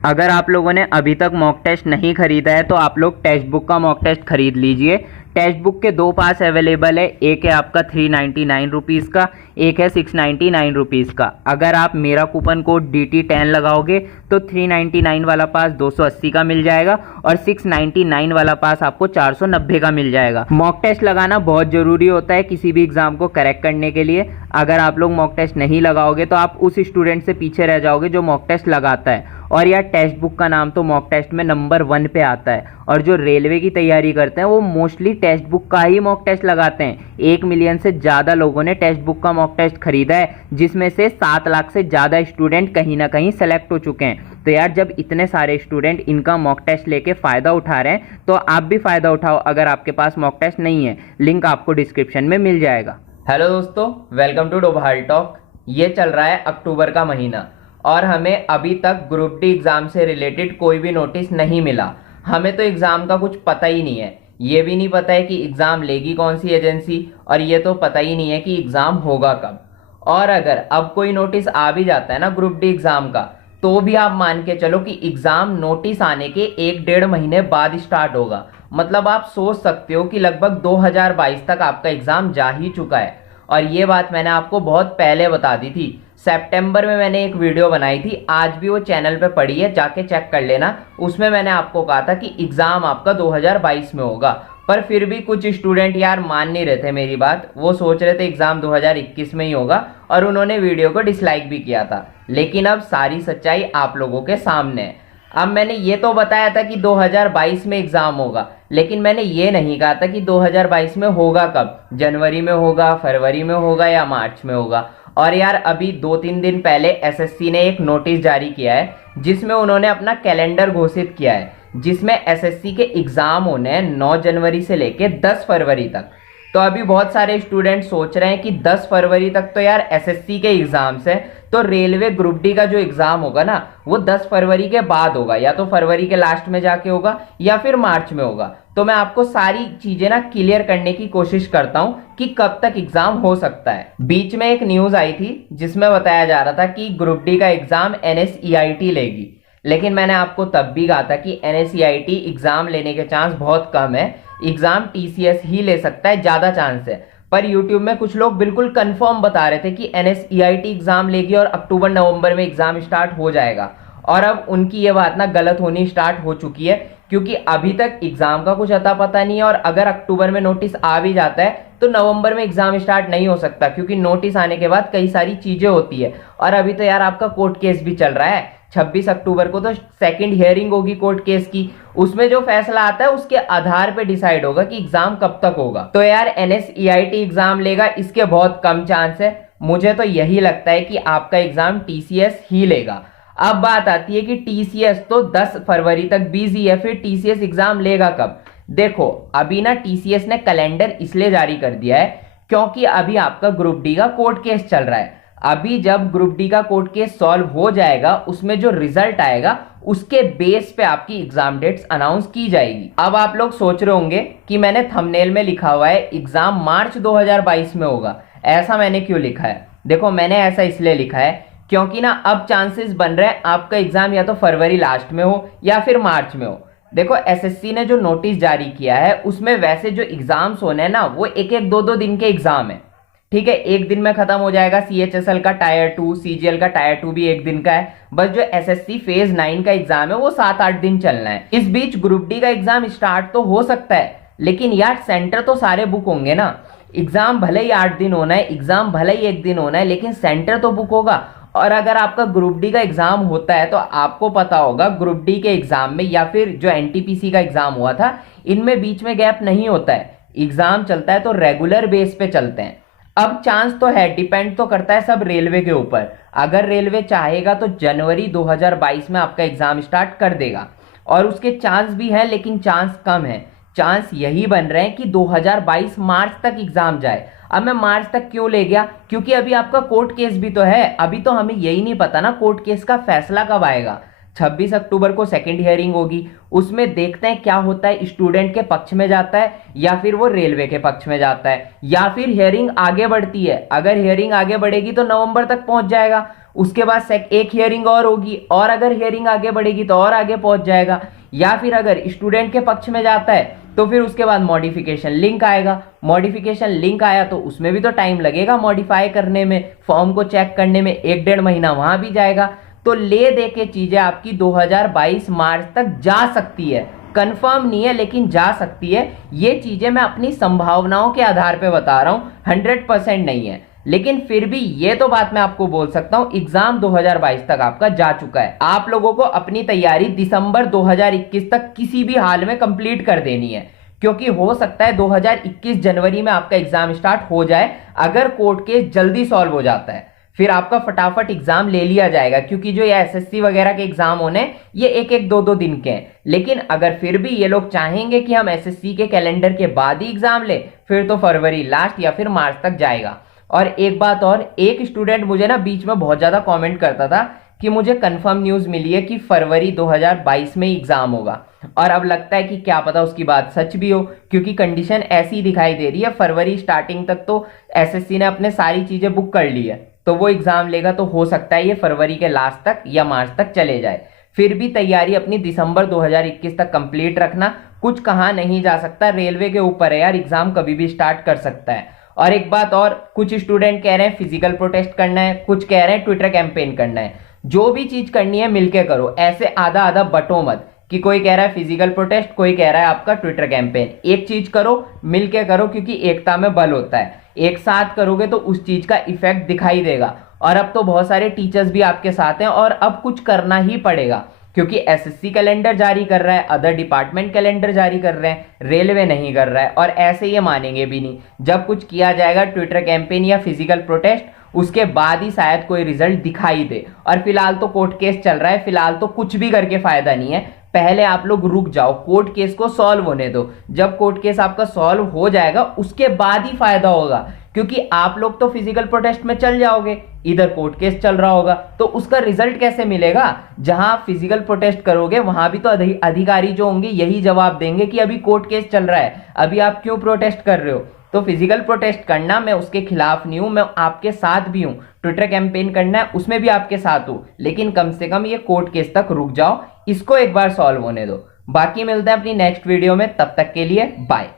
अगर आप लोगों ने अभी तक मॉक टेस्ट नहीं खरीदा है तो आप लोग टेक्स्ट बुक का मॉक टेस्ट खरीद लीजिए। टेक्स्ट बुक के दो पास अवेलेबल है, एक है आपका 399 रुपीज़ का, एक है 699 रुपीज़ का। अगर आप मेरा कूपन कोड DT10 लगाओगे तो 399 वाला पास 280 का मिल जाएगा और 699 वाला पास आपको 490 का मिल जाएगा। मॉक टेस्ट लगाना बहुत ज़रूरी होता है किसी भी एग्ज़ाम को करेक्ट करने के लिए। अगर आप लोग मॉक टेस्ट नहीं लगाओगे तो आप उस स्टूडेंट से पीछे रह जाओगे जो मॉक टेस्ट लगाता है। और यार टेक्स्ट बुक का नाम तो मॉक टेस्ट में नंबर 1 पे आता है, और जो रेलवे की तैयारी करते हैं वो मोस्टली टेक्स्ट बुक का ही मॉक टेस्ट लगाते हैं। 1 मिलियन से ज़्यादा लोगों ने टेक्स्ट बुक का मॉक टेस्ट खरीदा है, जिसमें से 7 लाख से ज़्यादा स्टूडेंट कहीं ना कहीं सेलेक्ट हो चुके हैं। तो यार जब इतने सारे स्टूडेंट इनका मॉक टेस्ट लेके फ़ायदा उठा रहे हैं तो आप भी फ़ायदा उठाओ। अगर आपके पास मॉक टेस्ट नहीं है, लिंक आपको डिस्क्रिप्शन में मिल जाएगा। हेलो दोस्तों, वेलकम टू डोभाल टॉक। ये चल रहा है अक्टूबर का महीना और हमें अभी तक ग्रुप डी एग्ज़ाम से रिलेटेड कोई भी नोटिस नहीं मिला। हमें तो एग्ज़ाम का कुछ पता ही नहीं है। ये भी नहीं पता है कि एग्ज़ाम लेगी कौन सी एजेंसी, और ये तो पता ही नहीं है कि एग्ज़ाम होगा कब। और अगर अब कोई नोटिस आ भी जाता है ना ग्रुप डी एग्ज़ाम का, तो भी आप मान के चलो कि एग्ज़ाम नोटिस आने के 1-1.5 महीने बाद स्टार्ट होगा। मतलब आप सोच सकते हो कि लगभग 2022 तक आपका एग्ज़ाम जा ही चुका है। और ये बात मैंने आपको बहुत पहले बता दी थी। सितंबर में मैंने एक वीडियो बनाई थी, आज भी वो चैनल पे पड़ी है, जाके चेक कर लेना। उसमें मैंने आपको कहा था कि एग्ज़ाम आपका 2022 में होगा। पर फिर भी कुछ स्टूडेंट यार मान नहीं रहे थे मेरी बात। वो सोच रहे थे एग्ज़ाम 2021 में ही होगा और उन्होंने वीडियो को डिसलाइक भी किया था। लेकिन अब सारी सच्चाई आप लोगों के सामने है। अब मैंने ये तो बताया था कि 2022 में एग्ज़ाम होगा, लेकिन मैंने ये नहीं कहा था कि 2022 में होगा कब, जनवरी में होगा, फरवरी में होगा या मार्च में होगा। और यार अभी 2-3 दिन पहले एसएससी ने एक नोटिस जारी किया है, जिसमें उन्होंने अपना कैलेंडर घोषित किया है, जिसमें एसएससी के एग्ज़ाम होने हैं 9 जनवरी से लेके 10 फरवरी तक। तो अभी बहुत सारे स्टूडेंट सोच रहे हैं कि 10 फरवरी तक तो यार एसएससी के एग्ज़ाम्स हैं, तो रेलवे ग्रुप डी का जो एग्ज़ाम होगा ना वो 10 फरवरी के बाद होगा, या तो फरवरी के लास्ट में जाके होगा या फिर मार्च में होगा। तो मैं आपको सारी चीज़ें ना क्लियर करने की कोशिश करता हूँ कि कब तक एग्ज़ाम हो सकता है। बीच में एक न्यूज़ आई थी जिसमें बताया जा रहा था कि ग्रुप डी का एग्ज़ाम NSEIT लेगी, लेकिन मैंने आपको तब भी कहा था कि NSEIT एग्ज़ाम लेने के चांस बहुत कम है। एग्ज़ाम TCS ही ले सकता है, ज़्यादा चांस है। पर YouTube में कुछ लोग बिल्कुल कंफर्म बता रहे थे कि NSEIT एग्ज़ाम लेगी और अक्टूबर नवंबर में एग्ज़ाम स्टार्ट हो जाएगा। और अब उनकी ये बात ना गलत होनी स्टार्ट हो चुकी है, क्योंकि अभी तक एग्ज़ाम का कुछ अता पता नहीं है। और अगर अक्टूबर में नोटिस आ भी जाता है तो नवंबर में एग्ज़ाम स्टार्ट नहीं हो सकता, क्योंकि नोटिस आने के बाद कई सारी चीज़ें होती है। और अभी तो यार आपका कोर्ट केस भी चल रहा है। 26 अक्टूबर को तो सेकंड हियरिंग होगी कोर्ट केस की। उसमें जो फैसला आता है उसके आधार पे डिसाइड होगा कि एग्जाम कब तक होगा। तो यार NSEIT एग्जाम लेगा, इसके बहुत कम चांस है। मुझे तो यही लगता है कि आपका एग्जाम TCS ही लेगा। अब बात आती है कि TCS तो 10 फरवरी तक बिजी है, फिर TCS एग्जाम लेगा कब? देखो अभी ना TCS ने कैलेंडर इसलिए जारी कर दिया है क्योंकि अभी आपका ग्रुप डी का कोर्ट केस चल रहा है। अभी जब ग्रुप डी का कोर्ट केस सॉल्व हो जाएगा, उसमें जो रिजल्ट आएगा उसके बेस पे आपकी एग्जाम डेट्स अनाउंस की जाएगी। अब आप लोग सोच रहे होंगे कि मैंने थंबनेल में लिखा हुआ है एग्जाम मार्च 2022 में होगा, ऐसा मैंने क्यों लिखा है? देखो मैंने ऐसा इसलिए लिखा है क्योंकि ना अब चांसेस बन रहे हैं आपका एग्जाम या तो फरवरी लास्ट में हो या फिर मार्च में हो। देखो एसएससी ने जो नोटिस जारी किया है उसमें वैसे जो एग्जाम्स होने हैं ना वो 1-1, 2-2 दिन के एग्जाम है। ठीक है, एक दिन में खत्म हो जाएगा। CHSL का टायर 2, CGL का टायर 2 भी एक दिन का है। बस जो SSC फेज 9 का एग्जाम है वो 7-8 दिन चलना है। इस बीच ग्रुप डी का एग्जाम स्टार्ट तो हो सकता है, लेकिन यार सेंटर तो सारे बुक होंगे ना। एग्जाम भले ही 8 दिन होना है, एग्जाम भले ही 1 दिन होना है, लेकिन सेंटर तो बुक होगा। और अगर आपका ग्रुप डी का एग्जाम होता है तो आपको पता होगा ग्रुप डी के एग्जाम में या फिर जो NTPC का एग्जाम हुआ था, इनमें बीच में गैप नहीं होता है। एग्जाम चलता है तो रेगुलर बेस पे चलते हैं। अब चांस तो है, डिपेंड तो करता है सब रेलवे के ऊपर। अगर रेलवे चाहेगा तो जनवरी 2022 में आपका एग्जाम स्टार्ट कर देगा, और उसके चांस भी है, लेकिन चांस कम है। चांस यही बन रहे हैं कि 2022 मार्च तक एग्जाम जाए। अब मैं मार्च तक क्यों ले गया? क्योंकि अभी आपका कोर्ट केस भी तो है। अभी तो हमें यही नहीं पता ना कोर्ट केस का फैसला कब आएगा। 26 अक्टूबर को सेकंड हियरिंग होगी, उसमें देखते हैं क्या होता है। स्टूडेंट के पक्ष में जाता है या फिर वो रेलवे के पक्ष में जाता है, या फिर हियरिंग आगे बढ़ती है। अगर हियरिंग आगे बढ़ेगी तो नवंबर तक पहुंच जाएगा, उसके बाद एक हियरिंग और होगी, और अगर हियरिंग आगे बढ़ेगी तो और आगे पहुंच जाएगा, या फिर अगर स्टूडेंट के पक्ष में जाता है तो फिर उसके बाद मॉडिफिकेशन लिंक आएगा। मॉडिफिकेशन लिंक आया तो उसमें भी तो टाइम लगेगा मॉडिफाई करने में, फॉर्म को चेक करने में 1-1.5 महीना वहां भी जाएगा। तो ले दे के चीजें आपकी 2022 मार्च तक जा सकती है, कंफर्म नहीं है लेकिन जा सकती है। ये चीजें मैं अपनी संभावनाओं के आधार पे बता रहा हूं, 100% नहीं है, लेकिन फिर भी ये तो बात मैं आपको बोल सकता हूं, एग्जाम 2022 तक आपका जा चुका है। आप लोगों को अपनी तैयारी दिसंबर 2021 तक किसी भी हाल में कंप्लीट कर देनी है, क्योंकि हो सकता है 2021 जनवरी में आपका एग्जाम स्टार्ट हो जाए। अगर कोर्ट केस जल्दी सॉल्व हो जाता है फिर आपका फटाफट एग्जाम ले लिया जाएगा, क्योंकि जो ये एसएससी वगैरह के एग्जाम होने ये 1-1, 2-2 दिन के हैं। लेकिन अगर फिर भी ये लोग चाहेंगे कि हम एसएससी के कैलेंडर के बाद ही एग्जाम ले, फिर तो फरवरी लास्ट या फिर मार्च तक जाएगा। और एक बात और, एक स्टूडेंट मुझे ना बीच में बहुत ज्यादा कमेंट करता था कि मुझे कंफर्म न्यूज मिली है कि फरवरी 2022 में एग्जाम होगा, और अब लगता है कि क्या पता उसकी बात सच भी हो, क्योंकि कंडीशन ऐसी दिखाई दे रही है। फरवरी स्टार्टिंग तक तो एसएससी ने अपने सारी चीजें बुक कर ली है, तो वो एग्जाम लेगा, तो हो सकता है ये फरवरी के लास्ट तक या मार्च तक चले जाए। फिर भी तैयारी अपनी दिसंबर 2021 तक कंप्लीट रखना, कुछ कहा नहीं जा सकता, रेलवे के ऊपर है यार, एग्जाम कभी भी स्टार्ट कर सकता है। और एक बात और, कुछ स्टूडेंट कह रहे हैं फिजिकल प्रोटेस्ट करना है, कुछ कह रहे हैं ट्विटर कैंपेन करना है। जो भी चीज करनी है मिलके करो, ऐसे आधा आधा बटो मत कि कोई कह रहा है फिजिकल प्रोटेस्ट, कोई कह रहा है आपका ट्विटर कैंपेन। एक चीज करो, मिलके करो, क्योंकि एकता में बल होता है। एक साथ करोगे तो उस चीज का इफेक्ट दिखाई देगा। और अब तो बहुत सारे टीचर्स भी आपके साथ हैं, और अब कुछ करना ही पड़ेगा, क्योंकि एसएससी कैलेंडर जारी कर रहा है, अदर डिपार्टमेंट कैलेंडर जारी कर रहे हैं, रेलवे नहीं कर रहा है, और ऐसे ये मानेंगे भी नहीं। जब कुछ किया जाएगा ट्विटर कैंपेन या फिजिकल प्रोटेस्ट, उसके बाद ही शायद कोई रिजल्ट दिखाई दे। और फिलहाल तो कोर्ट केस चल रहा है, फिलहाल तो कुछ भी करके फायदा नहीं है। पहले आप लोग रुक जाओ, कोर्ट केस को सॉल्व होने दो। जब कोर्ट केस आपका सॉल्व हो जाएगा उसके बाद ही फायदा होगा, क्योंकि आप लोग तो फिजिकल प्रोटेस्ट में चल जाओगे, इधर कोर्ट केस चल रहा होगा, तो उसका रिजल्ट कैसे मिलेगा? जहां फिजिकल प्रोटेस्ट करोगे वहां भी तो अधिकारी जो होंगे यही जवाब देंगे कि अभी कोर्ट केस चल रहा है, अभी आप क्यों प्रोटेस्ट कर रहे हो। तो फिजिकल प्रोटेस्ट करना, मैं उसके खिलाफ नहीं हूं, मैं आपके साथ भी हूं। ट्विटर कैंपेन करना है, उसमें भी आपके साथ हूं, लेकिन कम से कम ये कोर्ट केस तक रुक जाओ, इसको एक बार सॉल्व होने दो। बाकी मिलते हैं अपनी नेक्स्ट वीडियो में, तब तक के लिए बाय।